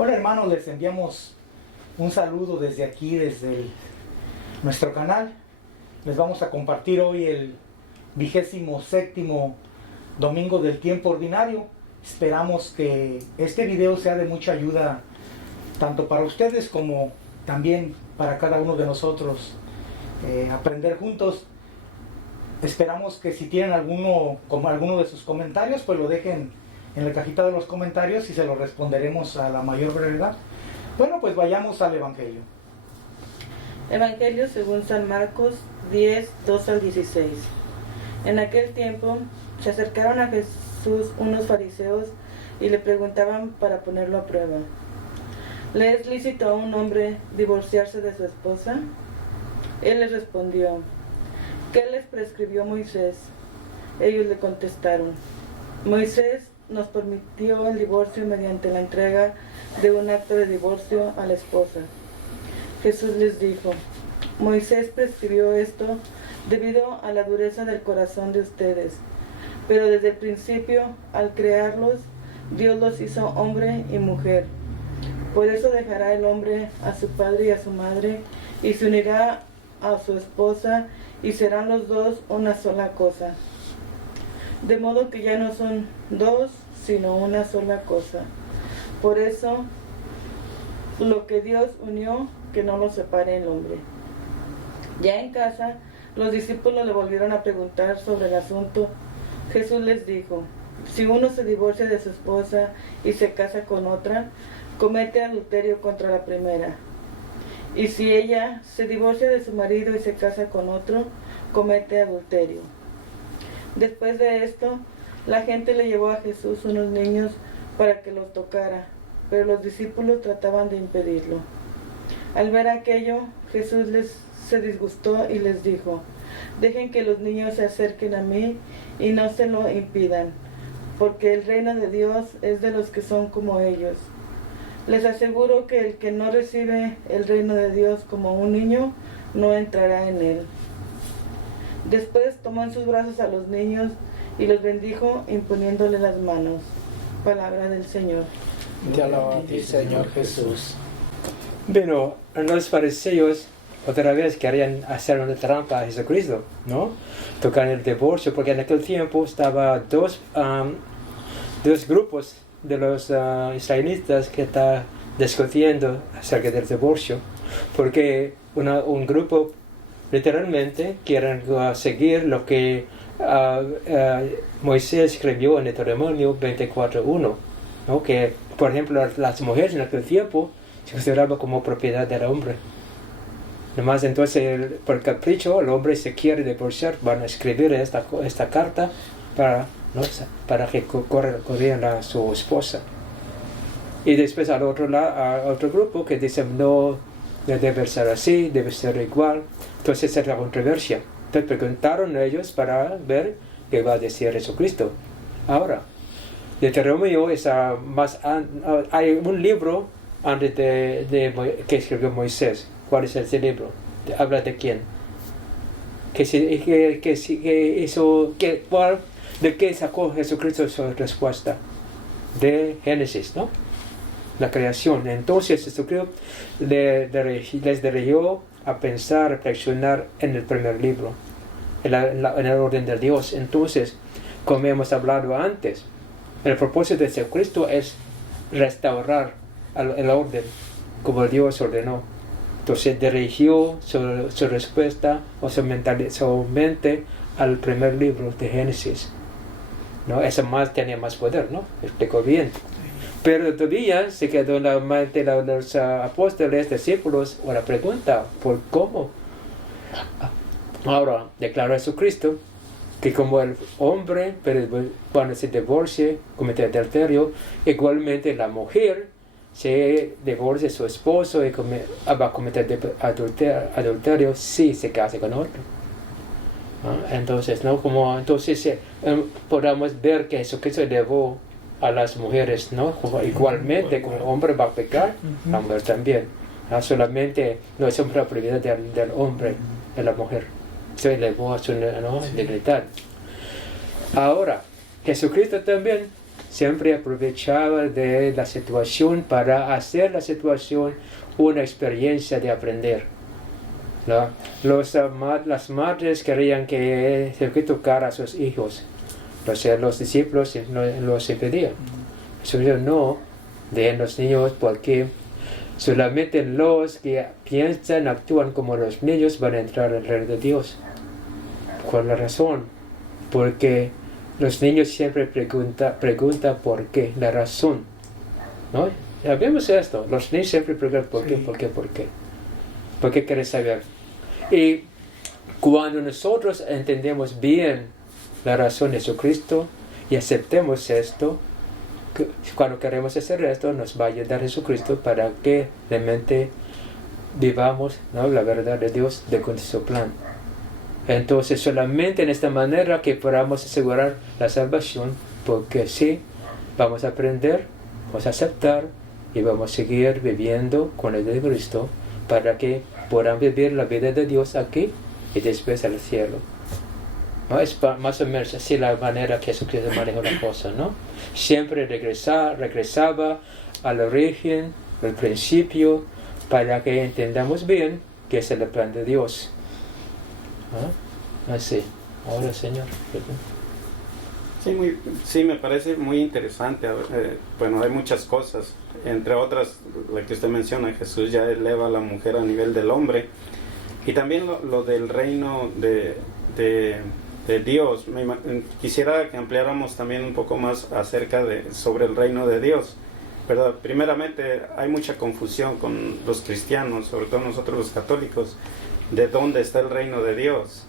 Hola hermanos, les enviamos un saludo desde aquí, desde nuestro canal. Les vamos a compartir hoy el 27º domingo del tiempo ordinario. Esperamos que este video sea de mucha ayuda tanto para ustedes como también para cada uno de nosotros. Aprender juntos. Esperamos que si tienen alguno de sus comentarios, pues lo dejen en la cajita de los comentarios y se lo responderemos a la mayor brevedad. Bueno, pues vayamos al Evangelio. Evangelio según San Marcos 10, 12 al 16. En aquel tiempo se acercaron a Jesús unos fariseos y le preguntaban para ponerlo a prueba: ¿le es lícito a un hombre divorciarse de su esposa? Él les respondió: ¿qué les prescribió Moisés? Ellos le contestaron: Moisés nos permitió el divorcio mediante la entrega de un acto de divorcio a la esposa. Jesús les dijo: Moisés prescribió esto debido a la dureza del corazón de ustedes, pero desde el principio, al crearlos, Dios los hizo hombre y mujer. Por eso dejará el hombre a su padre y a su madre, y se unirá a su esposa, y serán los dos una sola cosa. De modo que ya no son dos, sino una sola cosa. Por eso, lo que Dios unió, que no lo separe el hombre. Ya en casa, los discípulos le volvieron a preguntar sobre el asunto. Jesús les dijo: si uno se divorcia de su esposa y se casa con otra, comete adulterio contra la primera. Y si ella se divorcia de su marido y se casa con otro, comete adulterio. Después de esto, la gente le llevó a Jesús unos niños para que los tocara, pero los discípulos trataban de impedirlo. Al ver aquello, Jesús se disgustó y les dijo: dejen que los niños se acerquen a mí y no se lo impidan, porque el reino de Dios es de los que son como ellos. Les aseguro que el que no recibe el reino de Dios como un niño, no entrará en él. Después tomó en sus brazos a los niños y los bendijo imponiéndole las manos. Palabra del Señor. Te alabo a ti, Señor Jesús. Bueno, los fariseos otra vez querían hacer una trampa a Jesucristo, ¿no? Tocar el divorcio, porque en aquel tiempo estaba dos grupos de los israelitas que estaban discutiendo acerca del divorcio, porque un grupo literalmente quieren seguir lo que Moisés escribió en Deuteronomio 24:1, ¿no? Que, por ejemplo, las mujeres en aquel tiempo se consideraban como propiedad del hombre. Además, entonces, por capricho, el hombre se quiere divorciar, van a escribir esta carta para que corrieran a su esposa. Y después al otro grupo que dice: no debe ser así, debe ser igual. Entonces es la controversia. Entonces preguntaron a ellos para ver qué va a decir Jesucristo. Ahora, Deuteronomio es hay un libro antes que escribió Moisés. ¿Cuál es ese libro? ¿Habla de quién? ¿De qué sacó Jesucristo su respuesta? De Génesis, ¿no? La creación. Entonces Jesucristo les dirigió a pensar, reflexionar en el primer libro, en el orden de Dios. Entonces, como hemos hablado antes, el propósito de Jesucristo es restaurar el orden como Dios ordenó. Entonces dirigió su respuesta o su mente al primer libro de Génesis, ¿no? Eso tenía más poder, ¿no? Explicó bien. Pero todavía se quedó en la mente de los apóstoles, discípulos, una pregunta: ¿por cómo? Ahora declaró Jesucristo que como el hombre, pero cuando se divorcie, comete adulterio, igualmente la mujer se divorcia de su esposo y va a cometer adulterio si se casa con otro. Entonces, ¿no? Podemos ver que Jesucristo llevó a las mujeres, ¿no? Igualmente, como el hombre va a pecar, la mujer también. No solamente no es una propiedad del hombre, de la mujer. Se elevó a su dignidad. Ahora, Jesucristo también siempre aprovechaba de la situación para hacer la situación una experiencia de aprender, ¿no? Las madres querían que educar a sus hijos, los discípulos los impedían. Jesús no, dejen los niños porque solamente los que piensan, actúan como los niños van a entrar al reino de Dios. ¿Cuál es la razón? Porque los niños siempre preguntan por qué, la razón, ¿no? Ya vemos esto, los niños siempre preguntan por qué, Sí. por qué, por qué. ¿Por qué quieren saber? Y cuando nosotros entendemos bien la razón de Jesucristo y aceptemos esto, cuando queremos hacer esto, nos va a ayudar Jesucristo para que realmente vivamos, ¿no?, la verdad de Dios de su plan. Entonces, solamente en esta manera que podamos asegurar la salvación, porque sí, vamos a aprender, vamos a aceptar y vamos a seguir viviendo con el de Cristo para que podamos vivir la vida de Dios aquí y después al cielo. ¿No? Es más o menos así la manera que Jesucristo manejó la cosa, ¿no? Siempre regresaba al origen, al principio, para que entendamos bien que es el plan de Dios. ¿Ah? Así. Ahora, Señor. Sí, me parece muy interesante. Bueno, hay muchas cosas. Entre otras, la que usted menciona, Jesús ya eleva a la mujer a nivel del hombre. Y también lo del reino de Dios. Quisiera que ampliáramos también un poco más sobre el reino de Dios, ¿verdad? Primeramente, hay mucha confusión con los cristianos, sobre todo nosotros los católicos, de dónde está el reino de Dios,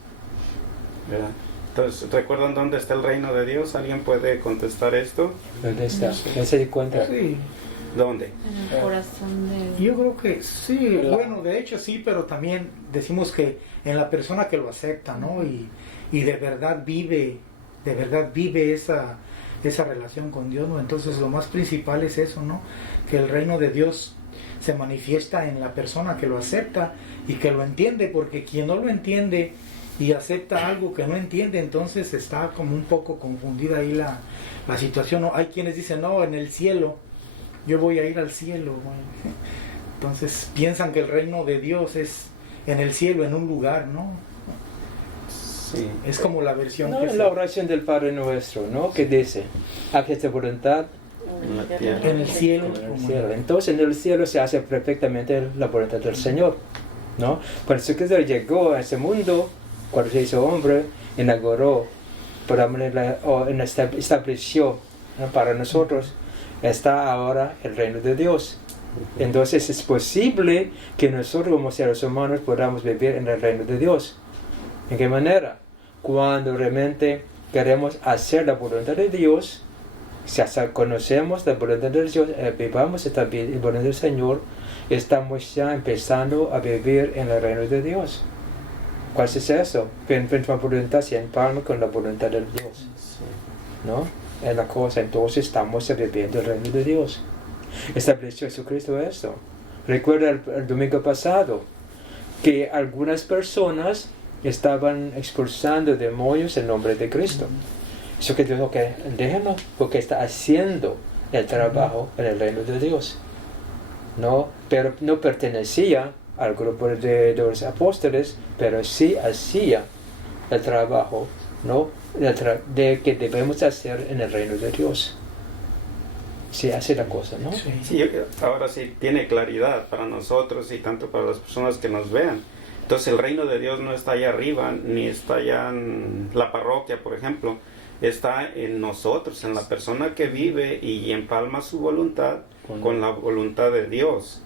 ¿verdad? Entonces, ¿recuerdan dónde está el reino de Dios? ¿Alguien puede contestar esto? ¿Dónde está? ¿No se dio cuenta? Sí, ¿Dónde? En el corazón de... yo creo que sí, bueno, de hecho sí, pero también decimos que en la persona que lo acepta, ¿no? Y de verdad vive esa relación con Dios, ¿no? Entonces lo más principal es eso, ¿no? Que el reino de Dios se manifiesta en la persona que lo acepta y que lo entiende, porque quien no lo entiende y acepta algo que no entiende, entonces está como un poco confundida ahí la situación, ¿no? Hay quienes dicen, no, en el cielo, yo voy a ir al cielo, bueno. Entonces piensan que el reino de Dios es en el cielo, en un lugar, ¿no? Sí. Es como la versión No, que la oración del Padre Nuestro, ¿no? Que dice, haz esta voluntad En la tierra. en el cielo. en el cielo. Entonces en el cielo se hace perfectamente la voluntad del Señor, ¿no? Cuando Jesucristo llegó a ese mundo, cuando se hizo hombre, inauguró, estableció, ¿no?, para nosotros, está ahora el reino de Dios. Entonces es posible que nosotros como seres humanos podamos vivir en el reino de Dios. ¿En qué manera? Cuando realmente queremos hacer la voluntad de Dios, si conocemos la voluntad de Dios, vivamos esta voluntad del Señor, estamos ya empezando a vivir en el reino de Dios. ¿Cuál es eso? Nuestra voluntad se empalma con la voluntad de Dios, ¿no? En la cosa, entonces estamos viviendo el reino de Dios. Estableció Jesucristo esto. Recuerda el domingo pasado que algunas personas estaban expulsando demonios en nombre de Cristo. Eso que dijo que déjenlo, porque está haciendo el trabajo en el reino de Dios, ¿no? Pero no pertenecía al grupo de los apóstoles, pero sí hacía el trabajo, ¿no?, de que debemos hacer en el reino de Dios. Sí, hace la cosa, ¿no? Sí. Sí, ahora sí tiene claridad para nosotros y tanto para las personas que nos vean. Entonces el reino de Dios no está allá arriba, ni está allá en la parroquia, por ejemplo. Está en nosotros, en la persona que vive y empalma su voluntad con la voluntad de Dios.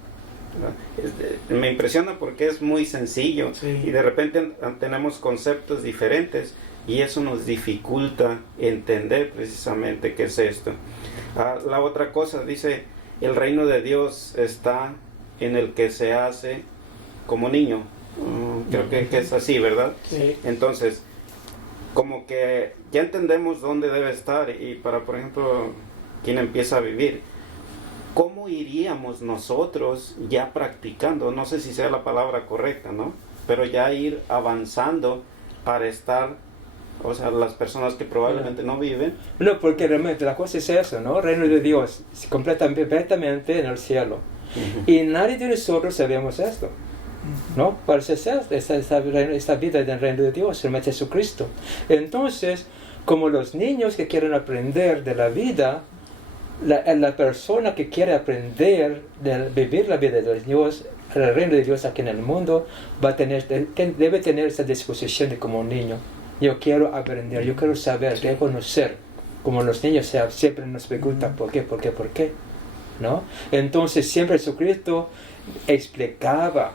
Me impresiona porque es muy sencillo, Sí. y de repente tenemos conceptos diferentes y eso nos dificulta entender precisamente qué es esto. La otra cosa dice, el reino de Dios está en el que se hace como niño. Creo que es así, ¿verdad? Sí. Entonces, como que ya entendemos dónde debe estar, y para, por ejemplo, quien empieza a vivir, ¿cómo iríamos nosotros ya practicando? No sé si sea la palabra correcta, ¿no? Pero ya ir avanzando para estar o sea, las personas que probablemente no viven. No, porque realmente la cosa es eso, ¿no? El reino de Dios es completamente en el cielo. Y nadie de nosotros sabemos esto, ¿no? Parece ser esta vida del reino de Dios, solamente Jesucristo. Entonces, como los niños que quieren aprender de la vida, la persona que quiere aprender de vivir la vida de Dios, el reino de Dios aquí en el mundo, debe tener esa disposición de como un niño. Yo quiero aprender, yo quiero saber, quiero conocer. Como los niños siempre nos preguntan ¿por qué? ¿No? Entonces siempre Jesucristo explicaba,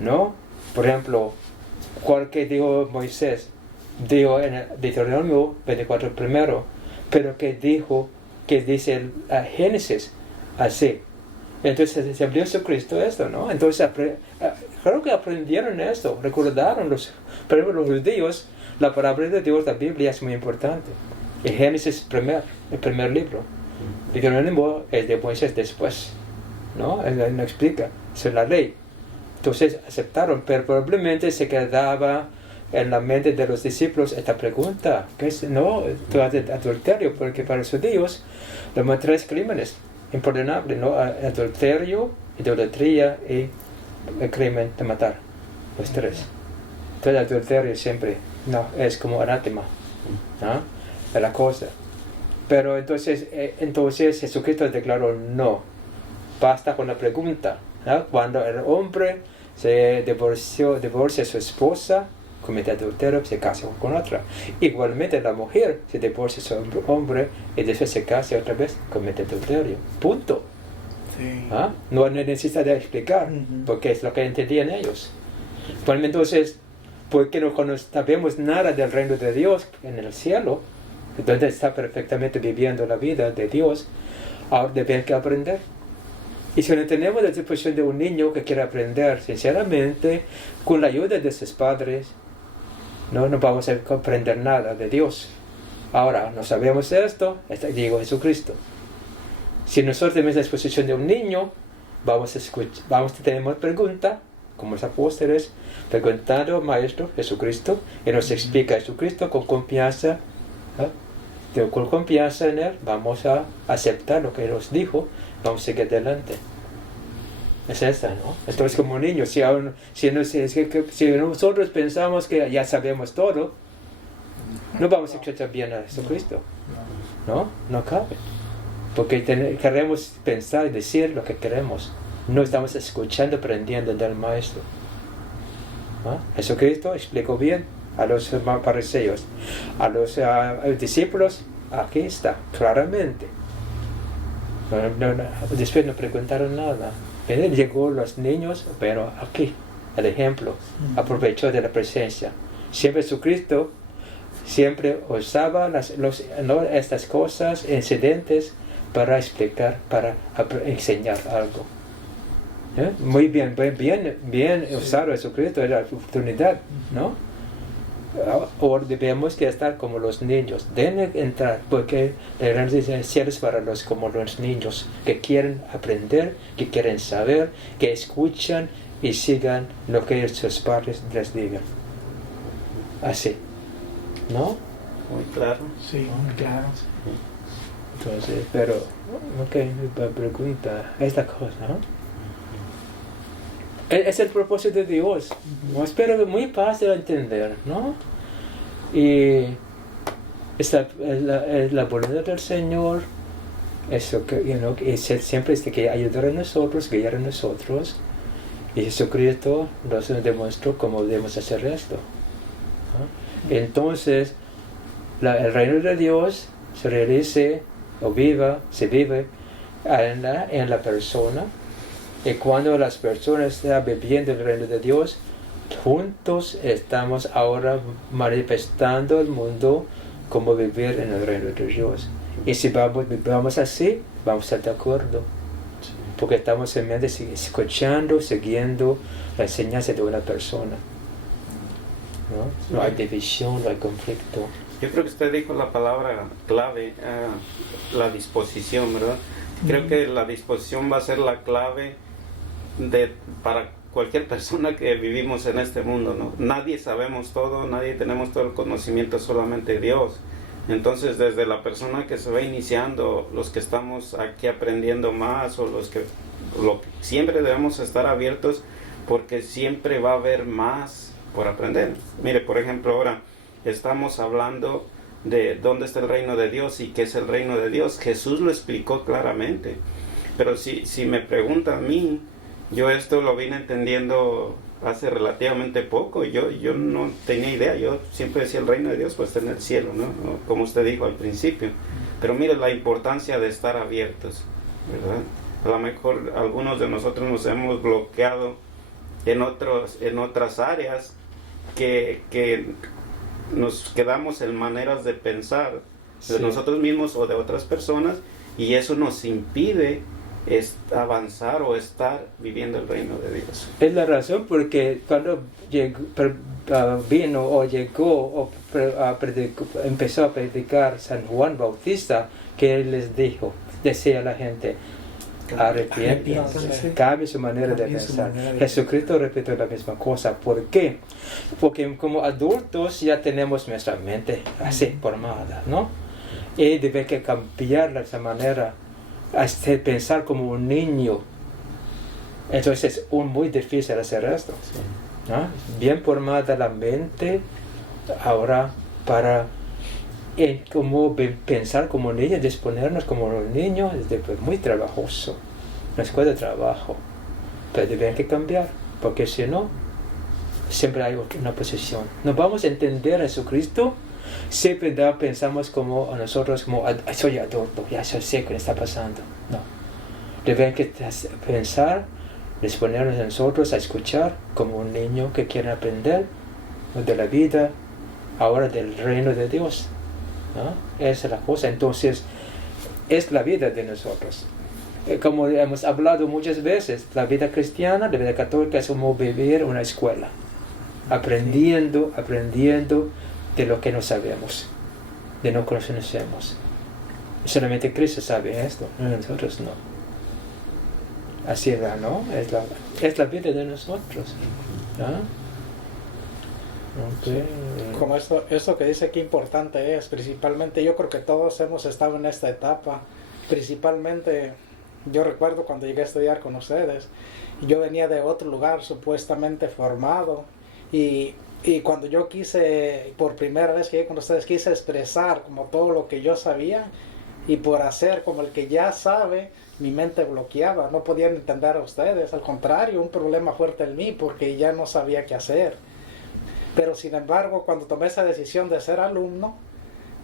¿no? Por ejemplo, cuál que dijo Moisés, dijo en el Deuteronomio 24 primero, pero que dice el Génesis así. Entonces se abrió Jesucristo esto, ¿no? Entonces creo que aprendieron esto, recordaron por ejemplo, los judíos, la palabra de Dios, la Biblia es muy importante. El Génesis el primer libro. Deuteronomio es de Moisés después, ¿no? Él no explica, es la ley. Entonces aceptaron, pero probablemente se quedaba en la mente de los discípulos esta pregunta, ¿qué es? No, adulterio, porque para los judíos los 3 crímenes imperdonables, ¿no? Adulterio, idolatría y el crimen de matar, los 3. Entonces adulterio siempre, no, es como anátema, ¿no? Es la cosa. Pero entonces Jesucristo declaró no, basta con la pregunta, ¿no? Cuando el hombre se divorcia de su esposa, comete adulterio, se casa con otra. Igualmente la mujer se divorcia de su hombre y después se casa otra vez, comete adulterio. Punto. Sí. ¿Ah? No necesita de explicar, porque es lo que entendían ellos. Bueno, entonces, porque no sabemos nada del reino de Dios en el cielo, donde está perfectamente viviendo la vida de Dios, ahora deben que aprender. Y si no tenemos la disposición de un niño que quiere aprender sinceramente, con la ayuda de sus padres, no vamos a comprender nada de Dios. Ahora, no sabemos esto, digo Jesucristo. Si nosotros tenemos la disposición de un niño, vamos a tener más preguntas, como los apóstoles, preguntando al Maestro Jesucristo, y nos explica Jesucristo con confianza. Con confianza en Él, vamos a aceptar lo que Él nos dijo, vamos a seguir adelante. Es esa, ¿no? Entonces, como niños, si nosotros pensamos que ya sabemos todo, no vamos a escuchar bien a Jesucristo. No cabe. Porque queremos pensar y decir lo que queremos. No estamos escuchando, aprendiendo del Maestro. Jesucristo explicó bien a los fariseos, a los discípulos, aquí está, claramente. Después no preguntaron nada. Llegó los niños, pero aquí, el ejemplo, aprovechó de la presencia. Siempre Jesucristo siempre usaba estas cosas, incidentes, para explicar, para enseñar algo. Muy bien usado Jesucristo, era la oportunidad, ¿no? Ahora debemos que estar como los niños, deben entrar, porque el reino del cielo es para como los niños que quieren aprender, que quieren saber, que escuchan y sigan lo que sus padres les digan. Así, ¿no? Muy claro. Sí, muy claro. Entonces, pero, la pregunta, esta cosa, ¿no? Es el propósito de Dios, ¿no? Espero que muy fácil de entender, ¿no? Y la voluntad del Señor, eso que siempre es que ayudar a nosotros, guiar a nosotros, y Jesucristo nos demostró cómo debemos hacer esto, ¿no? Entonces, el reino de Dios se realice se vive en la persona. Y cuando las personas están viviendo el reino de Dios, juntos estamos ahora manifestando al mundo cómo vivir en el reino de Dios. Y si vamos así, vamos a estar de acuerdo. Porque estamos escuchando, siguiendo la enseñanza de una persona. No hay división, no hay conflicto. Yo creo que usted dijo la palabra clave, la disposición, ¿verdad? Creo que la disposición va a ser la clave para cualquier persona que vivimos en este mundo, ¿no? Nadie sabemos todo, nadie tenemos todo el conocimiento, solamente Dios. Entonces, desde la persona que se va iniciando, los que estamos aquí aprendiendo más, o siempre debemos estar abiertos, porque siempre va a haber más por aprender. Mire, por ejemplo, ahora estamos hablando de dónde está el reino de Dios y qué es el reino de Dios. Jesús lo explicó claramente. Pero si me pregunta a mí, yo esto lo vine entendiendo hace relativamente poco. Yo no tenía idea. Yo siempre decía el reino de Dios pues está en el cielo, ¿no? Como usted dijo al principio. Pero mire la importancia de estar abiertos, ¿verdad? A lo mejor algunos de nosotros nos hemos bloqueado en otras áreas que nos quedamos en maneras de pensar de nosotros mismos o de otras personas, y eso nos impide avanzar o estar viviendo el reino de Dios. Es la razón porque cuando vino o llegó o empezó a predicar San Juan Bautista, que él les dijo, decía a la gente, arrepiéntanse, cambie su manera de pensar. Jesucristo repitió la misma cosa. ¿Por qué? Porque como adultos ya tenemos nuestra mente así formada, ¿no? Y debe que cambiar esa manera, hasta pensar como un niño. Entonces es muy difícil hacer esto, ¿no? Bien formada la mente ahora para como pensar como niños, disponernos como un niño es muy trabajoso, nos cuesta trabajo, pero deben que cambiar, porque si no, siempre hay una posición. No vamos a entender a Jesucristo, siempre pensamos como a nosotros, como soy adulto, ya sé qué está pasando. No, deben que pensar, disponernos a nosotros a escuchar como un niño que quiere aprender de la vida, ahora del reino de Dios, ¿no? Esa es la cosa. Entonces es la vida de nosotros, como hemos hablado muchas veces, la vida cristiana, la vida católica es como vivir una escuela, aprendiendo de lo que no sabemos, de lo que no conocemos. Solamente Cristo sabe esto, nosotros no. Así es, ¿no? Es la vida de nosotros, ¿no? Okay. Como esto que dice que importante es, principalmente yo creo que todos hemos estado en esta etapa, principalmente yo recuerdo cuando llegué a estudiar con ustedes, yo venía de otro lugar supuestamente formado, y cuando yo quise, por primera vez que llegué con ustedes, quise expresar como todo lo que yo sabía, y por hacer como el que ya sabe, mi mente bloqueaba, no podían entender a ustedes, al contrario, un problema fuerte en mí porque ya no sabía qué hacer. Pero sin embargo, cuando tomé esa decisión de ser alumno,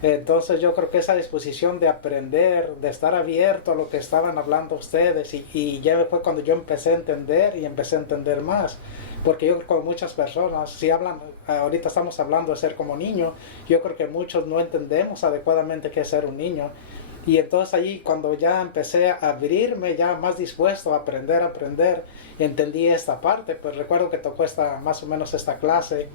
entonces yo creo que esa disposición de aprender, de estar abierto a lo que estaban hablando ustedes, y ya fue cuando yo empecé a entender y empecé a entender más. Porque yo creo que muchas personas, si hablan, ahorita estamos hablando de ser como niño, yo creo que muchos no entendemos adecuadamente qué es ser un niño. Y entonces ahí cuando ya empecé a abrirme, ya más dispuesto a aprender, entendí esta parte. Pues recuerdo que tocó más o menos esta clase,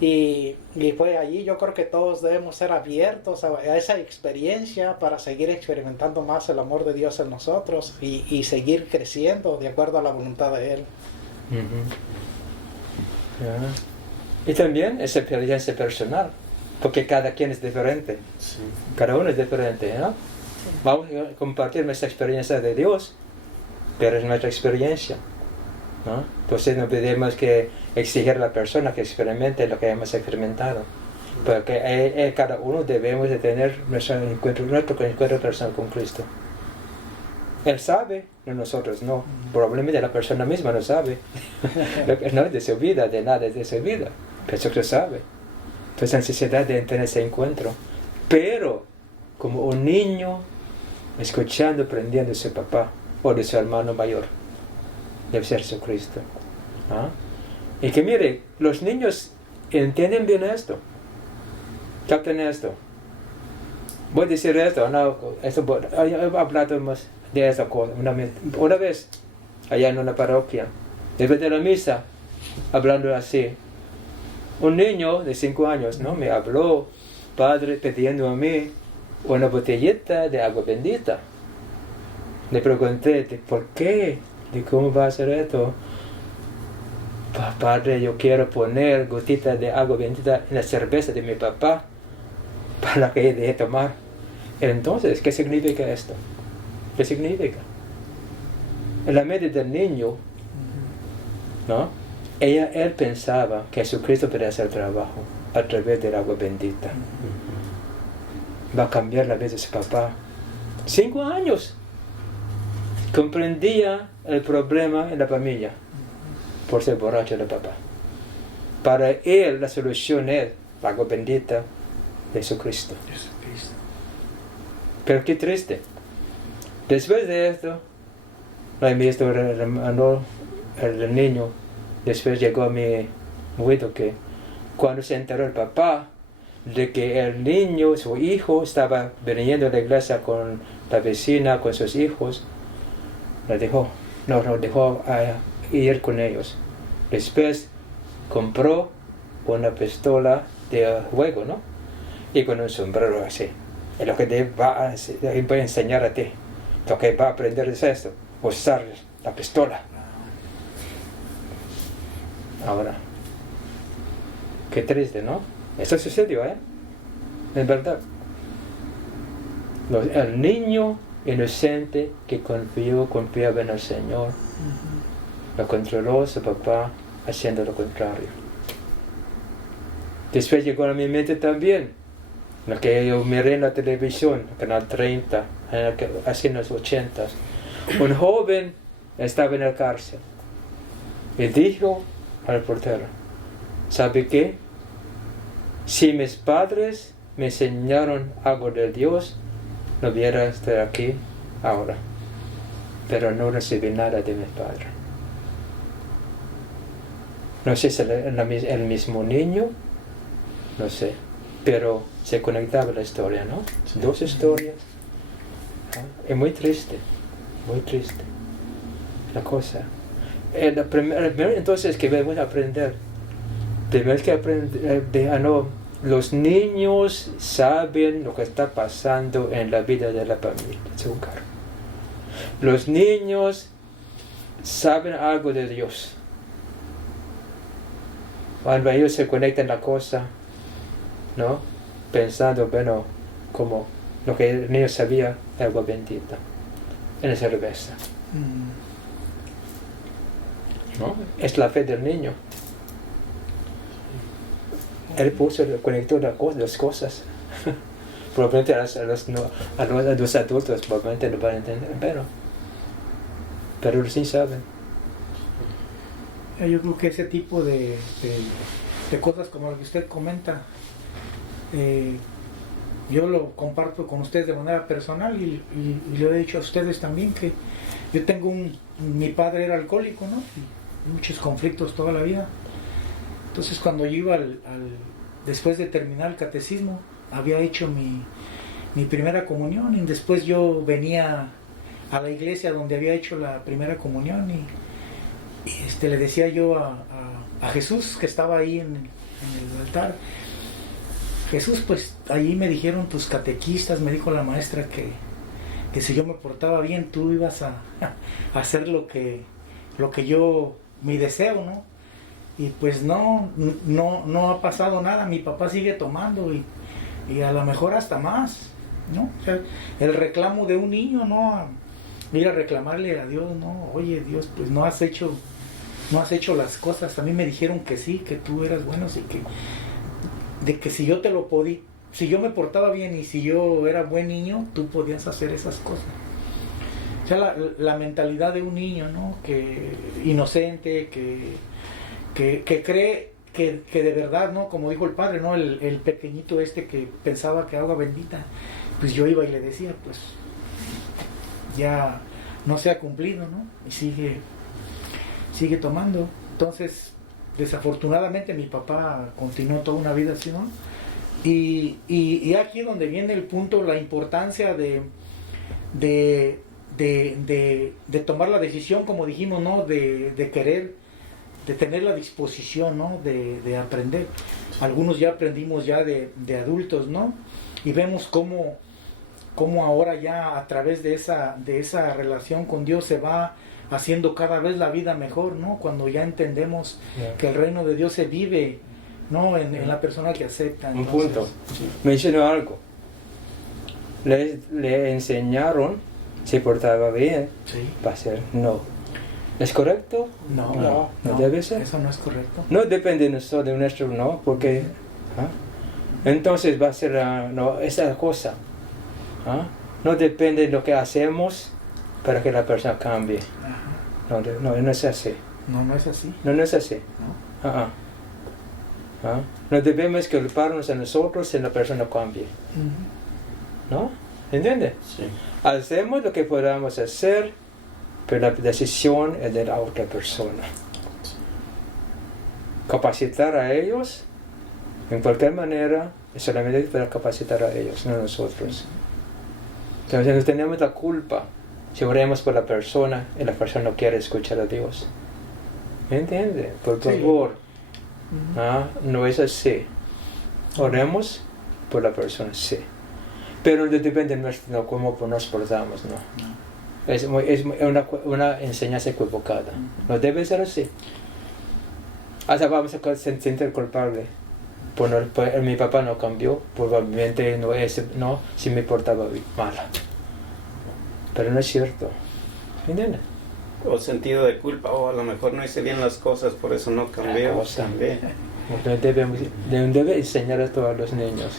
y fue allí. Yo creo que todos debemos ser abiertos a esa experiencia para seguir experimentando más el amor de Dios en nosotros y seguir creciendo de acuerdo a la voluntad de Él. Y también es experiencia personal, porque cada quien es diferente, Sí. cada uno es diferente, ¿no? Vamos a compartir nuestra experiencia de Dios, pero es nuestra experiencia, ¿no? Entonces no tenemos que exigir a la persona que experimente lo que hemos experimentado, porque cada uno debemos de tener nuestro encuentro personal con Cristo. Él sabe, nosotros no. Probablemente la persona misma no sabe. No es de su vida, de nada es de su vida. Pero Cristo sabe. Entonces la necesidad de tener ese encuentro. Pero como un niño escuchando, aprendiendo de su papá o de su hermano mayor, debe ser Jesucristo, ¿no? Y que mire, los niños entienden bien esto, captan esto. Voy a decir esto, no, he hablado más de esa cosa. Una vez, allá en una parroquia, después de la misa, hablando así, un niño de 5 años, ¿no? Me habló, padre, pidiendo a mí una botellita de agua bendita. Le pregunté, ¿por qué? ¿De cómo va a hacer esto? Padre, yo quiero poner gotitas de agua bendita en la cerveza de mi papá para que deje tomar. Entonces, ¿qué significa esto? ¿Qué significa? En la mente del niño, ¿no? Él pensaba que Jesucristo podía hacer trabajo a través del agua bendita. Va a cambiar la vida de su papá. 5 años. Comprendía el problema en la familia por ser borracho de papá. Para él la solución es el agua bendita de Jesucristo. Pero qué triste. Después de esto, el niño, después llegó a mi oído que cuando se enteró el papá de que el niño, su hijo, estaba viniendo a la iglesia con la vecina, con sus hijos, lo dejó ir con ellos. Después compró una pistola de juego, ¿no? Y con un sombrero así. Es lo que voy a enseñar a ti. Lo que va a aprender es esto, usar la pistola. Ahora, qué triste, ¿no? Esto sucedió, ¿eh? Es verdad. El niño inocente que confiaba en el Señor, lo controló su papá haciendo lo contrario. Después llegó a mi mente también lo que yo miré en la televisión, Canal 30, así en los 80s. Un joven estaba en la cárcel y dijo al portero, ¿sabe qué? Si mis padres me enseñaron algo de Dios, no hubiera estado aquí ahora. Pero no recibí nada de mis padres. No sé si el mismo niño, no sé, pero se conectaba la historia, ¿no? Sí. 2 historias. Es muy triste la cosa. Entonces, ¿qué debemos aprender? Debemos que aprender, los niños saben lo que está pasando en la vida de la familia, su hogar. Los niños saben algo de Dios. Cuando ellos se conectan a la cosa, ¿no? Pensando, bueno, como lo que el niño sabía, agua bendita, en la cerveza. ¿No? Es la fe del niño. Él conectó las cosas. Probablemente a los adultos probablemente no van a entender, pero sí saben. Yo creo que ese tipo de cosas como lo que usted comenta, yo lo comparto con ustedes de manera personal y lo he dicho a ustedes también, que yo tengo mi padre era alcohólico, ¿no? Y muchos conflictos toda la vida. Entonces cuando yo iba después de terminar el catecismo, había hecho mi primera comunión y después yo venía a la iglesia donde había hecho la primera comunión y le decía yo a Jesús, que estaba ahí en el altar, Jesús, pues ahí me dijeron tus catequistas, me dijo la maestra que si yo me portaba bien tú ibas a hacer lo que yo, mi deseo, ¿no? Y pues no ha pasado nada, mi papá sigue tomando y a lo mejor hasta más, ¿no? O sea, el reclamo de un niño, ¿no? Ir a reclamarle a Dios, ¿no? Oye, Dios, pues no has hecho las cosas. A mí me dijeron que sí, que tú eras bueno, y de que si yo te lo podía, si yo me portaba bien y si yo era buen niño, tú podías hacer esas cosas. O sea, la mentalidad de un niño, ¿no? Que inocente, que cree que de verdad, ¿no? Como dijo el padre, ¿no? El pequeñito que pensaba que agua bendita, pues yo iba y le decía, pues ya no se ha cumplido, ¿no? Y sigue tomando. Entonces, desafortunadamente mi papá continuó toda una vida así, ¿no? Y aquí donde viene el punto, la importancia de tomar la decisión, como dijimos, ¿no? De querer, de tener la disposición, ¿no? De aprender. Algunos ya aprendimos ya de adultos, ¿no? Y vemos cómo cómo ahora ya a través de esa relación con Dios se va haciendo cada vez la vida mejor, ¿no? Cuando ya entendemos que el reino de Dios se vive, ¿no? En la persona que acepta. Un Entonces, punto. Mencionó algo. Le enseñaron, se portaba bien, Sí. va a ser no. ¿Es correcto? No, No debe ser. Eso no es correcto. No depende de nuestro no, porque entonces va a ser no, esa cosa. No depende de lo que hacemos para que la persona cambie. Ajá. No es así. No es así. No es así. ¿No? No debemos culparnos a nosotros si la persona cambie. Ujú. ¿No? ¿Entiende? Sí. Hacemos lo que podamos hacer, pero la decisión es de la otra persona. Capacitar a ellos, en cualquier manera, es solamente para capacitar a ellos, no a nosotros. Entonces no tenemos la culpa si oremos por la persona y la persona no quiere escuchar a Dios. ¿Me entiende? Por Sí. favor. Ujú. No es así. Oremos por la persona, sí. Pero no depende de cómo nos portamos, ¿no? Es una enseñanza equivocada. No debe ser así. Hasta vamos a sentir culpable. Mi papá no cambió, probablemente no, si me portaba mal. Pero no es cierto. ¿Entiendes? O sentido de culpa, o a lo mejor no hice bien las cosas, por eso no cambié. También. Debe enseñar esto a los niños.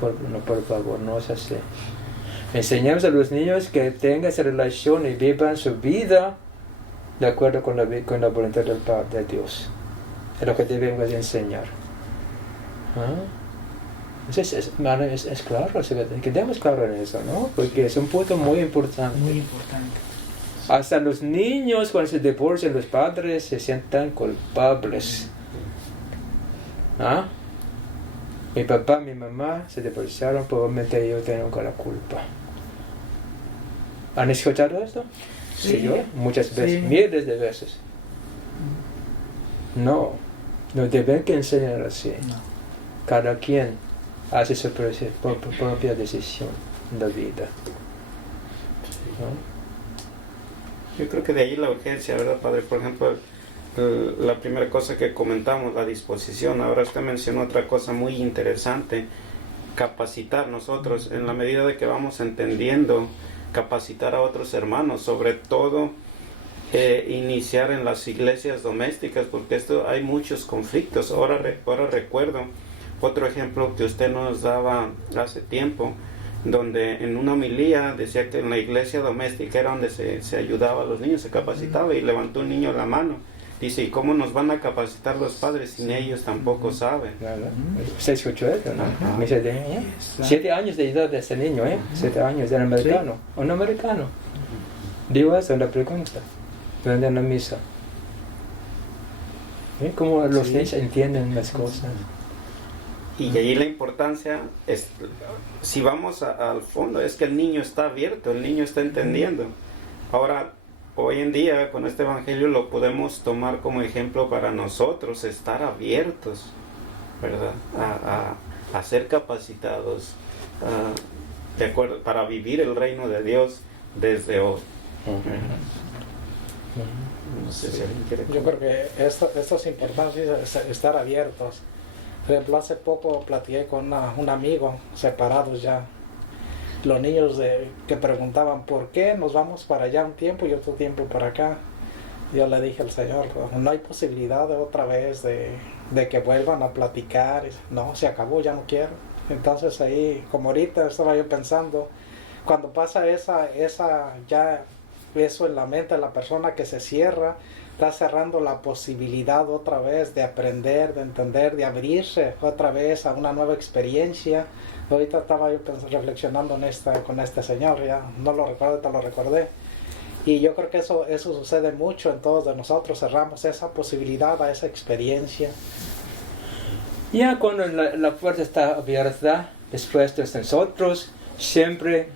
Por favor, no es así. Enseñamos a los niños que tengan esa relación y vivan su vida de acuerdo con la voluntad del Padre de Dios. Es lo que debemos enseñar. Es claro, quedemos claros en eso, ¿no? Porque es un punto muy importante. Muy importante. Hasta los niños cuando se divorcian los padres se sientan culpables. Mi papá, mi mamá se divorciaron, probablemente yo tengo la culpa. ¿Han escuchado esto? Sí. Yo muchas veces, Sí. miles de veces. No deben que enseñar así. No. Cada quien hace su propia decisión en la vida. ¿No? Yo creo que de ahí la urgencia, ¿verdad, Padre? Por ejemplo, la primera cosa que comentamos, la disposición. Ahora usted mencionó otra cosa muy interesante, capacitar nosotros, en la medida de que vamos entendiendo, capacitar a otros hermanos, sobre todo iniciar en las iglesias domésticas, porque esto hay muchos conflictos. Ahora recuerdo otro ejemplo que usted nos daba hace tiempo, donde en una homilía decía que en la iglesia doméstica era donde se ayudaba a los niños, se capacitaba, y levantó un niño la mano. Dice, ¿y cómo nos van a capacitar los padres si ni ellos tampoco saben? Claro. Se escuchó eso, ¿no? Ajá. Me dice, 7 años de edad de ese niño, 7 años, era americano, un americano. Digo eso en la pregunta, durante la misa. Cómo los niños entienden las cosas. Y allí la importancia es, si vamos al fondo, es que el niño está abierto, el niño está entendiendo. Ahora, hoy en día con este evangelio lo podemos tomar como ejemplo para nosotros, estar abiertos, ¿verdad? A ser capacitados, de acuerdo, para vivir el reino de Dios desde hoy. No sé si alguien quiere Yo creo que esto es importante, estar abiertos. Por ejemplo, hace poco platiqué con un amigo, separados ya. Los niños que preguntaban por qué nos vamos para allá un tiempo y otro tiempo para acá. Yo le dije al Señor, no hay posibilidad de otra vez de que vuelvan a platicar. No, se acabó, ya no quiero. Entonces ahí, como ahorita estaba yo pensando, cuando pasa eso en la mente de la persona que se cierra, está cerrando la posibilidad otra vez de aprender, de entender, de abrirse otra vez a una nueva experiencia. Ahorita estaba yo reflexionando con este señor, ya no lo recuerdo, te lo recordé. Y yo creo que eso sucede mucho en todos de nosotros, cerramos esa posibilidad a esa experiencia. Ya cuando la puerta está abierta, después de nosotros, siempre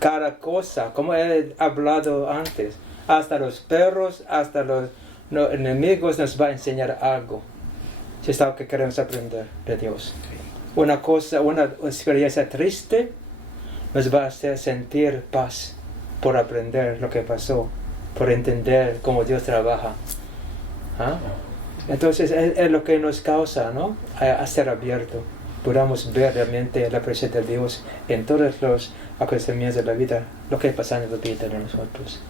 cada cosa, como he hablado antes, hasta los perros, hasta los enemigos nos va a enseñar algo. Si es algo que queremos aprender de Dios. Una experiencia triste, nos va a hacer sentir paz por aprender lo que pasó, por entender cómo Dios trabaja. ¿Ah? Entonces es lo que nos causa, ¿no?, a ser abierto. Podamos ver realmente la presencia de Dios en todos los acontecimientos de la vida, lo que pasa en la vida de nosotros.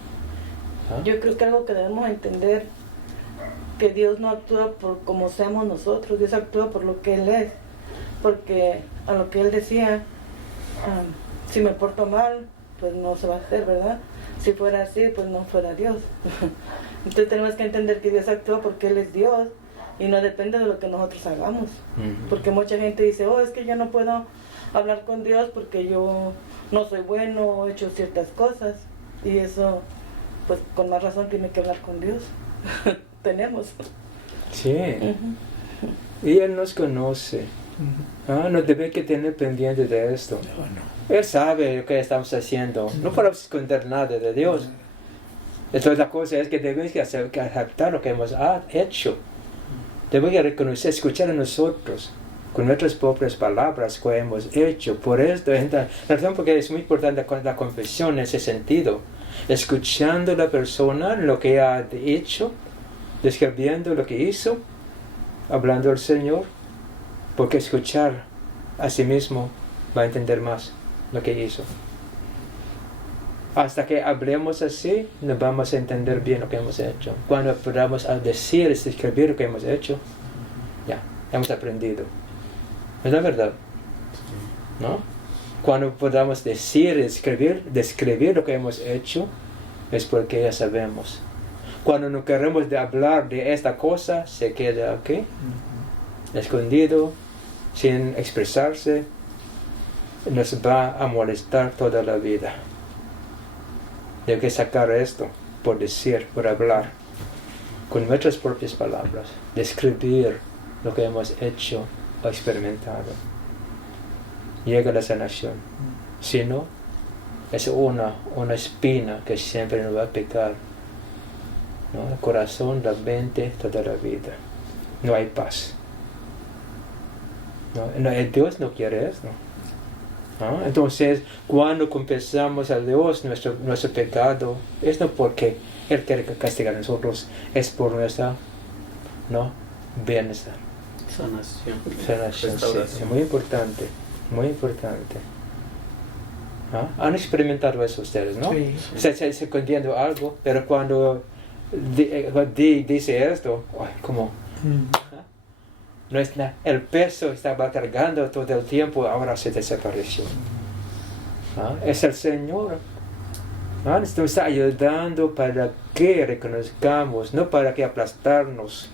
¿Ah? Yo creo que algo que debemos entender, que Dios no actúa por como seamos nosotros, Dios actúa por lo que Él es. Porque a lo que Él decía, si me porto mal, pues no se va a hacer, ¿verdad? Si fuera así, pues no fuera Dios. Entonces tenemos que entender que Dios actúa porque Él es Dios y no depende de lo que nosotros hagamos. Porque mucha gente dice, oh, es que yo no puedo hablar con Dios porque yo no soy bueno o he hecho ciertas cosas. Y eso, pues con más razón tiene que hablar con Dios. Tenemos. Sí. Y Él nos conoce. No debe que tener pendiente de esto. Él sabe lo que estamos haciendo. No podemos esconder nada de Dios. Entonces la cosa es que debemos que aceptar lo que hemos hecho. Debemos reconocer, escuchar a nosotros con nuestras propias palabras que hemos hecho. Por esto, la razón porque es muy importante la confesión en ese sentido. Escuchando a la persona lo que ha hecho, describiendo lo que hizo, hablando al Señor, porque escuchar a sí mismo va a entender más lo que hizo. Hasta que hablemos así, nos vamos a entender bien lo que hemos hecho. Cuando podamos decir, escribir lo que hemos hecho, ya, hemos aprendido. ¿Es la verdad? ¿No? Cuando podamos decir, describir lo que hemos hecho, es porque ya sabemos. Cuando no queremos hablar de esta cosa, se queda aquí, escondido, sin expresarse, nos va a molestar toda la vida. Debe que sacar esto por decir, por hablar, con nuestras propias palabras, describir lo que hemos hecho o experimentado. Llega la sanación. Si no, es una espina que siempre nos va a picar, ¿no? El corazón, la mente, toda la vida. No hay paz. ¿No? Dios no quiere eso. ¿No? Entonces, cuando confesamos a Dios nuestro pecado, es no porque Él quiere castigar a nosotros, es por nuestra, ¿no?, bienestar. Sanación, sí, muy importante, muy importante. ¿Ah? Han experimentado eso ustedes, ¿no? Sí. Se entiende algo, pero cuando dice esto, ay, como no es el peso estaba cargando todo el tiempo, ahora se desapareció. Es el Señor. Nos está ayudando para que reconozcamos, no para que aplastarnos.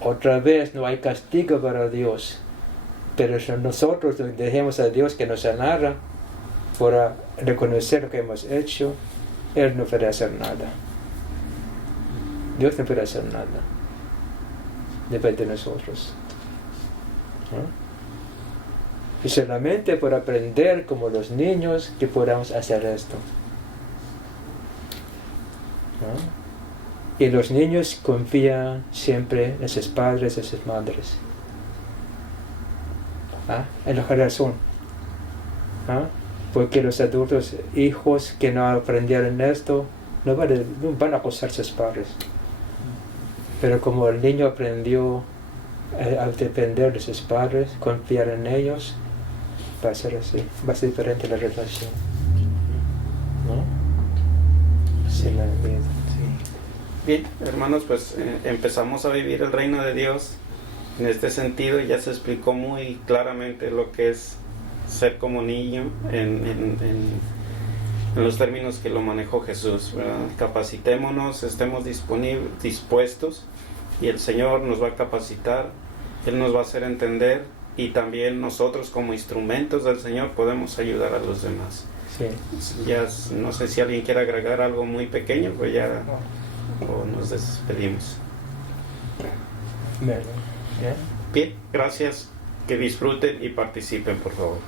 Otra vez no hay castigo para Dios, pero si nosotros dejemos a Dios que nos sanara para reconocer lo que hemos hecho, Él no puede hacer nada. Dios no puede hacer nada. Depende de nosotros. Y solamente por aprender como los niños que podamos hacer esto. Y los niños confían siempre en sus padres y sus madres. En la generación. Porque los adultos, hijos que no aprendieron esto, no van a acusar a sus padres. Pero como el niño aprendió a depender de sus padres, confiar en ellos, va a ser así, va a ser diferente la relación. ¿No? Sí, la vida. Bien, hermanos, pues empezamos a vivir el reino de Dios en este sentido. Ya se explicó muy claramente lo que es ser como niño en los términos que lo manejó Jesús, ¿verdad? Capacitémonos, estemos dispuestos, y el Señor nos va a capacitar, Él nos va a hacer entender, y también nosotros como instrumentos del Señor podemos ayudar a los demás. Sí. Ya no sé si alguien quiere agregar algo muy pequeño, pues ya o nos despedimos. Bien, gracias, que disfruten y participen, por favor.